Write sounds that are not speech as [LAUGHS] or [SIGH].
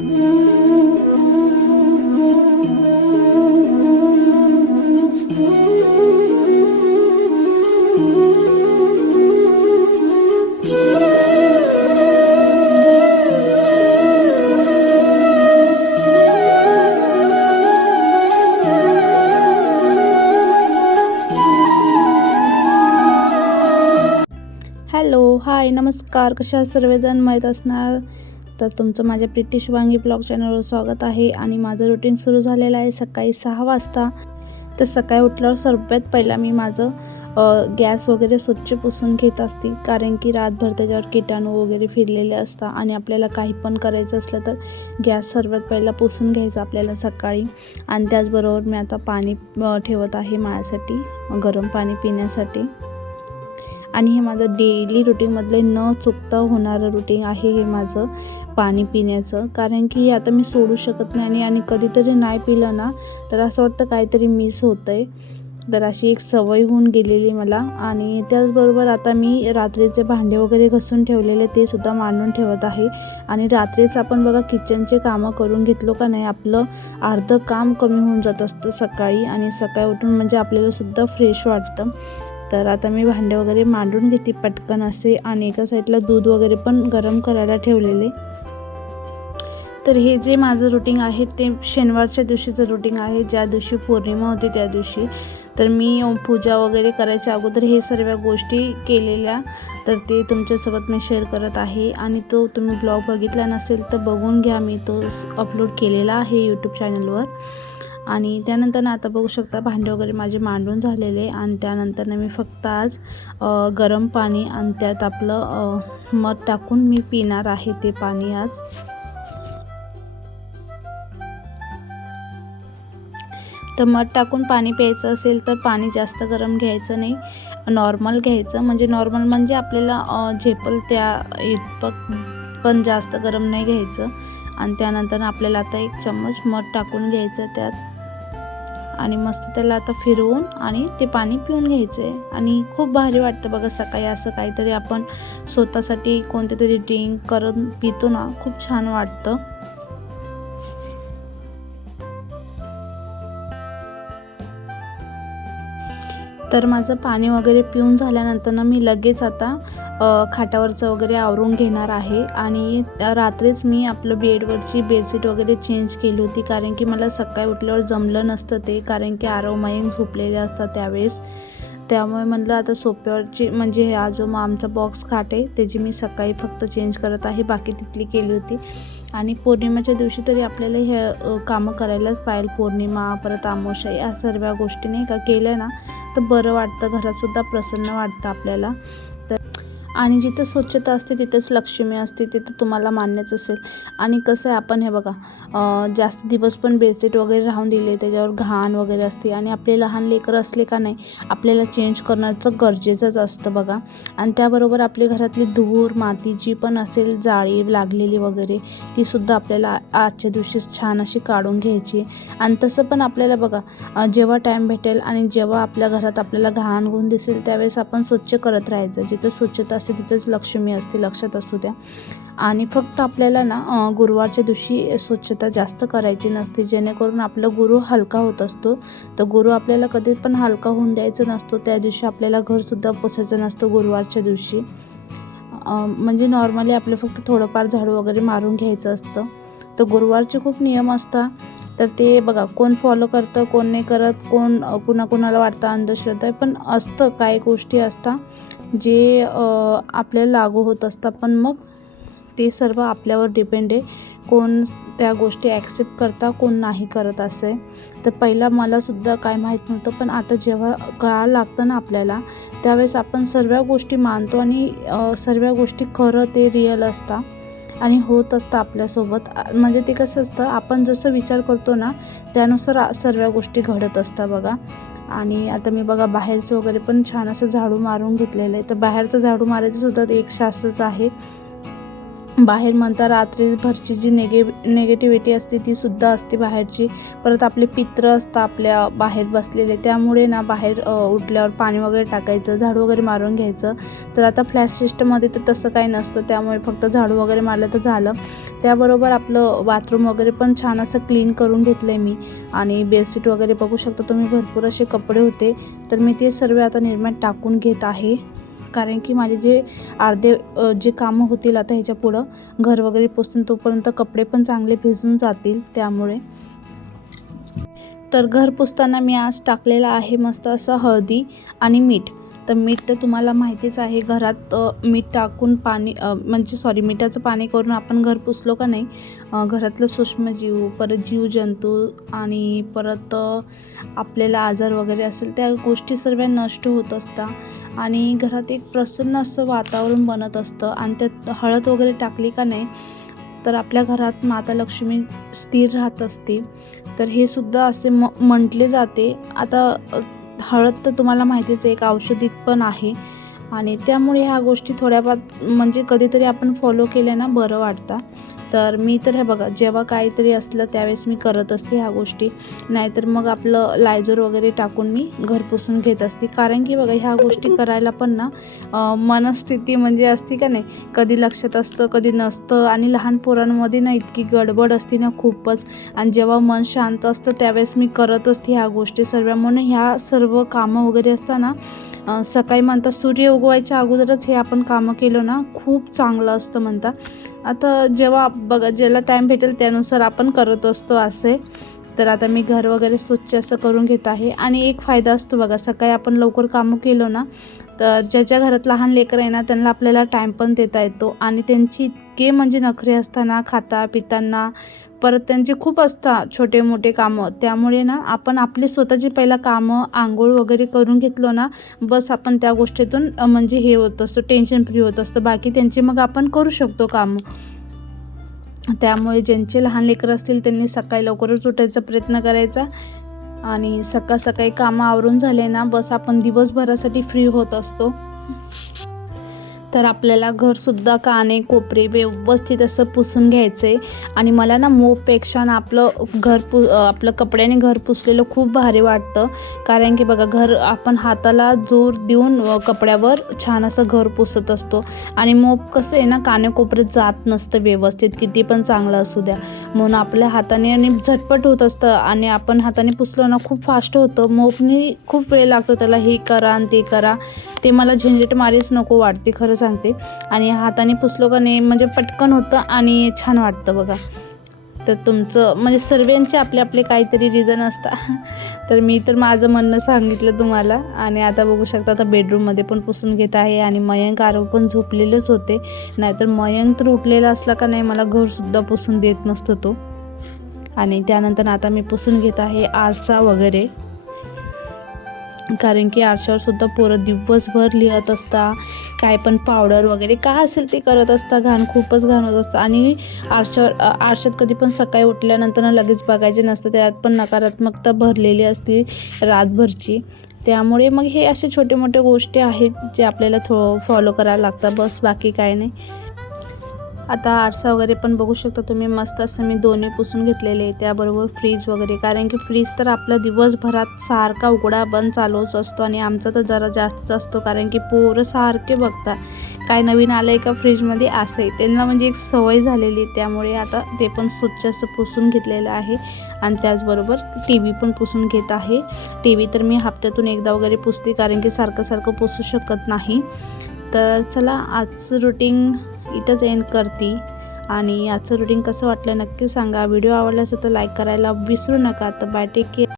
Hello hi नमस्कार. कशा सर्वजण? माहीत असणार? तर तुमचं माझ्या प्रिटिश वांगी ब्लॉग चॅनलवर स्वागत आहे आणि माझं रुटीन सुरू झालेलं आहे सकाळी सहा वाजता. तर सकाळी उठल्यावर सर्वात पहिला मी माझं गॅस वगैरे स्वच्छ पुसून घेत असते. कारण की रातभर त्याच्यावर किटाणू वगैरे फिरलेले असतात आणि आपल्याला काही पण करायचं असलं तर गॅस सर्वात पहिला पुसून घ्यायचा आपल्याला सकाळी. आणि त्याचबरोबर मी आता पाणी ठेवत आहे माझ्यासाठी गरम पाणी पिण्यासाठी. आणि हे माझं डेली रुटीनमधले न चुकता होणारं रुटीन आहे हे माझं पाणी पिण्याचं. कारण की हे आता मी सोडू शकत नाही आणि आणि कधीतरी नाही पिलं ना तर असं वाटतं काहीतरी मिस होतं आहे तर अशी एक सवय होऊन गेलेली मला. आणि त्याचबरोबर आता मी रात्रीचे भांडे वगैरे घसून ठेवलेले ते सुद्धा मांडून ठेवत आहे. आणि रात्रीच आपण बघा किचनचे कामं करून घेतलो का नाही आपलं अर्धं काम कमी होऊन जात असतं सकाळी. आणि सकाळी उठून म्हणजे आपल्याला सुद्धा फ्रेश वाटतं. तर आता मी भांडे वगैरे मांडून घेते पटकन असे आणि एका साईडला दूध वगैरे पण गरम करायला ठेवलेले. तर हे जे माझं रुटीन आहे ते शनिवारच्या दिवशीचं रुटीन आहे. ज्या दिवशी पौर्णिमा होती त्या दिवशी. तर मी पूजा वगैरे करायच्या अगोदर हे सर्व गोष्टी केलेल्या. तर ते तुमच्यासोबत मी शेअर करत आहे. आणि तो तुम्ही ब्लॉग बघितला नसेल तर बघून घ्या. मी तो अपलोड केलेला आहे यूट्यूब चॅनलवर आणि त्यानंतर ना आता बघू शकता भांडे वगैरे माझे मांडून झालेले आणि त्यानंतर मी फक्त आज गरम पाणी आणि त्यात आपलं मध टाकून मी पिणार आहे ते पाणी आज. तर मध टाकून पाणी प्यायचं असेल तर पाणी जास्त गरम घ्यायचं नाही. नॉर्मल घ्यायचं. म्हणजे नॉर्मल म्हणजे आपल्याला झेपल त्या इतपत पण जास्त गरम नाही घ्यायचं. आणि त्यानंतर आपल्याला आता एक चम्मच मध टाकून घ्यायचं त्यात. आणि मस्त त्याला आता फिरवून आणि ते पाणी पिऊन घ्यायचं आहे आणि खूप भारी वाटतं बघा सकाळी असं काहीतरी आपण स्वतःसाठी कोणते तरी ड्रिंक करून पितो ना खूप छान वाटतं. तर माझं पाणी वगैरे पिऊन झाल्यानंतर ना मी लगेच आता खाटावरचं वगैरे आवरून घेणार आहे. आणि रात्रीच मी आपलं बेडवरची बेडशीट वगैरे चेंज केली होती कारण की मला सकाळी उठल्यावर जमलं नसतं ते कारण की आरवमाईन झोपलेले असतात त्यावेळेस. त्यामुळे म्हणलं आता सोप्यावरची म्हणजे हे जो मग आमचा बॉक्स खाट आहे त्याची मी सकाळी फक्त चेंज करत आहे बाकी तिथली केली होती. आणि पौर्णिमेच्या दिवशी तरी आपल्याला हे कामं करायलाच पाहिजे पौर्णिमा परत आमोशा या सर्व गोष्टी नाही का केल्या ना तर बरं वाटतं घरातसुद्धा प्रसन्न वाटतं आपल्याला. आणि जिथं स्वच्छता असते तिथेच लक्ष्मी असते तिथं तुम्हाला मान्यच असेल. आणि कसं आहे आपण हे बघा जास्त दिवस पण बेडशीट वगैरे राहून दिले त्याच्यावर घाण वगैरे असते. आणि आपले लहान लेकरं असले का नाही आपल्याला चेंज करणं तर गरजेचंच असतं बघा. आणि त्याबरोबर आपली घरातली धूर माती जी पण असेल जाळी लागलेली वगैरे तीसुद्धा आपल्याला आजच्या दिवशी छान अशी काढून घ्यायची. आणि तसं पण आपल्याला बघा जेव्हा टाईम भेटेल आणि जेव्हा आपल्या घरात आपल्याला घाण गुण दिसेल त्यावेळेस आपण स्वच्छ करत राहायचं. जिथं स्वच्छता असते तिथंच लक्ष्मी असते लक्षात असू द्या. आणि फक्त आपल्याला ना गुरुवारच्या दिवशी स्वच्छता जास्त करायची नसते. जेणेकरून आपलं गुरु हलका होत असतो. तर गुरु आपल्याला कधी पण हलका होऊन द्यायचं नसतो. त्या दिवशी आपल्याला घरसुद्धा पुसायचं नसतं गुरुवारच्या दिवशी. म्हणजे नॉर्मली आपलं फक्त थोडंफार झाडू वगैरे मारून घ्यायचं असतं. तर गुरुवारचे खूप नियम असतात. तर ते बघा कोण फॉलो करतं कोण नाही करत कोण कुणाकुणाला वाटतं अंधश्रद्धा पण असतं काही गोष्टी असतात. जे आपल्याला लागू होत असतात. पण मग ते सर्व आपल्यावर डिपेंड आहे. कोण त्या गोष्टी ॲक्सेप्ट करता कोण नाही करत असं आहे. तर पहिला मलासुद्धा काय माहीत नव्हतं. पण आता जेव्हा कळायला लागतं ना आपल्याला त्यावेळेस आपण सर्व गोष्टी मानतो आणि सर्व गोष्टी खरं ते रिअल असतात आणि होत असतं आपल्यासोबत. म्हणजे ते कसं असतं आपण जसं विचार करतो ना त्यानुसार सर्व गोष्टी घडत असतात बघा. आणि आता मी बघा बाहेरचं वगैरे पण छान असं झाडू मारून घेतलेलं आहे. तर बाहेरचं झाडू मारायचं सुद्धा ते एक शास्त्रच आहे. बाहेर म्हणता रात्रीभरची जी नेगे नेगेटिव्हिटी असते ती सुद्धा असते बाहेरची. परत आपले पित्र असतं आपल्या बाहेर बसलेले. त्यामुळे ना बाहेर उठल्यावर पाणी वगैरे टाकायचं झाडू वगैरे मारून घ्यायचं. तर आता फ्लॅट सिस्टममध्ये तर तसं काही नसतं. त्यामुळे फक्त झाडू वगैरे मारलं तर झालं. त्याबरोबर आपलं बाथरूम वगैरे पण छान असं क्लीन करून घेतलं आहे मी. आणि बेडशीट वगैरे बघू शकता तुम्ही भरपूर असे कपडे होते. तर मी ते सर्व आता निर्माण टाकून घेत आहे. कारण की माझे जे अर्धे जे कामं होतील आता ह्याच्या पुढं घर वगैरे पुसून तोपर्यंत कपडे पण चांगले भिजून जातील त्यामुळे. तर घर पुसताना मी आज टाकलेलं आहे मस्त असं हळदी आणि मीठ. तर मीठ तर तुम्हाला माहितीच आहे घरात मीठ टाकून पाणी म्हणजे सॉरी मिठाचं पाणी करून आपण घर पुसलो का नाही घरातलं सूक्ष्मजीव परत जीवजंतू आणि परत आपल्याला आजार वगैरे असेल त्या गोष्टी सर्व नष्ट होत असतात. आणि घरात एक प्रसन्न असं वातावरण बनत असतं. आणि त्यात हळद वगैरे टाकली का नाही तर आपल्या घरात माता लक्ष्मी स्थिर राहत असते. तर हे सुद्धा असे म म्हटले जाते. आता हळद तर तुम्हाला माहितीच आहे एक औषधी पण आहे. आणि त्यामुळे ह्या गोष्टी थोड्याफार म्हणजे कधीतरी आपण फॉलो केल्या ना बरं वाटतं. तर मी तर हे बघा जेव्हा काहीतरी असलं त्यावेळेस मी करत असते ह्या गोष्टी. नाहीतर मग आपलं लायझर वगैरे टाकून मी घर पुसून घेत असते. कारण की बघा ह्या गोष्टी करायला पण ना मनस्थिती म्हणजे असते का नाही कधी लक्षात असतं कधी नसतं. आणि लहान पोरांमध्ये ना इतकी गडबड असते ना खूपच. आणि जेव्हा मन शांत असतं त्यावेळेस मी करत असते ह्या गोष्टी सर्व. म्हणून ह्या सर्व कामं वगैरे असताना सकाळी म्हणतात सूर्य उगवायच्या अगोदरच हे आपण कामं केलं ना खूप चांगलं असतं म्हणता आता जेव्हा बघा ज्याला टाईम भेटेल त्यानुसार आपण करत असतो असे. तर आता मी घर वगैरे स्वच्छ असं करून घेत आहे. आणि एक फायदा असतो बघा सकाळी आपण लवकर कामं केलं ना तर ज्याच्या घरात लहान लेकरं आहे ना त्यांना आपल्याला टाईम पण देता येतो. आणि त्यांची इतके म्हणजे नखरे असताना खाता पिताना परत त्यांचे खूप असतात छोटे मोठे कामं. त्यामुळे ना आपण आपली स्वतःची पहिला कामं आंघोळ वगैरे करून घेतलो ना बस आपण त्या गोष्टीतून म्हणजे हे होत असतं टेन्शन फ्री होत असतं. बाकी त्यांची मग आपण करू शकतो कामं. त्यामुळे ज्यांचे लहान लेकरं असतील त्यांनी सकाळी लवकरच उठायचा प्रयत्न करायचा. आणि सकाळ सकाळी कामं आवरून झाले ना बस आपण दिवसभरासाठी फ्री होत असतो. तर आपल्याला घरसुद्धा काने कोपरे व्यवस्थित असं पुसून घ्यायचं. आहे आणि मला ना मोपपेक्षा ना आपलं घर पु आपलं कपड्याने घर पुसलेलं खूप भारी वाटतं. कारण की बघा घर आपण हाताला जोर देऊन कपड्यावर छान असं घर पुसत असतो. आणि मोप कसं आहे ना कानेकोपऱ्यात जात नसतं व्यवस्थित. किती पण चांगलं असू द्या. म्हणून आपल्या हाताने आणि झटपट होत असतं. आणि आपण हाताने पुसलो ना खूप फास्ट होतं. मोपनी खूप वेळ लागतो त्याला हे करा आणि ते करा. ते मला झंझट मारीच नको वाटते खरंच. सांगते. आणि हाताने पुसलो का नाही म्हणजे पटकन होतं आणि छान वाटतं बघा. तर तुमचं म्हणजे सर्वांचे आपले आपले काहीतरी रिझन असतात [LAUGHS] तर मी तर माझं म्हणणं सांगितलं तुम्हाला. आणि आता बघू शकता आता बेडरूममध्ये पण पुसून घेत आहे आणि मयंक आरव पण झोपलेलेच होते. नाहीतर मयंक तर उठलेला असला का नाही मला घरसुद्धा पुसून देत नसतो तो. आणि त्यानंतर आता मी पुसून घेत आहे आरसा वगैरे. कारण की आरशावर सुद्धा पोरं दिवसभर लिहत असता काय पण पावडर वगैरे काय असेल ते करत असता घाण खूपच घाण होत असतं. आणि आरशावर आरशात कधी पण सकाळी उठल्यानंतर ना लगेच बघायचे नसतं त्यात पण नकारात्मकता भरलेली असते रातभरची. त्यामुळे मग हे असे छोटे मोठे गोष्टी आहेत जे आपल्याला थो फॉलो करायला लागतात. बस बाकी काय नाही. आता आरसा वगैरे पण बघू शकता तुम्ही मस्त असं मी दोन्ही पुसून घेतलेले आहे त्याबरोबर फ्रीज वगैरे. कारण की फ्रीज तर आपला दिवसभरात सारखा उघडा बंद चालूच असतो आणि आमचा तर जरा जास्तच असतो कारण की पोरं सारखे बघतात. काय नवीन आलं आहे का फ्रीजमध्ये असं आहे त्यांना म्हणजे एक सवय झालेली आहे त्यामुळे आता ते पण स्वच्छ असं पुसून घेतलेलं आहे. आणि त्याचबरोबर टी व्ही पण पुसून घेत आहे. टी व्ही तर मी हप्त्यातून एकदा वगैरे पुसते कारण की सारखं सारखं पुसू शकत नाही. तर चला आजचं रुटीन इथंच एंड करते. आणि आजचं रुटीन कसं वाटलं नक्की सांगा. व्हिडिओ आवडला असेल तर लाईक करायला विसरू नका. तर बाय टेक केअर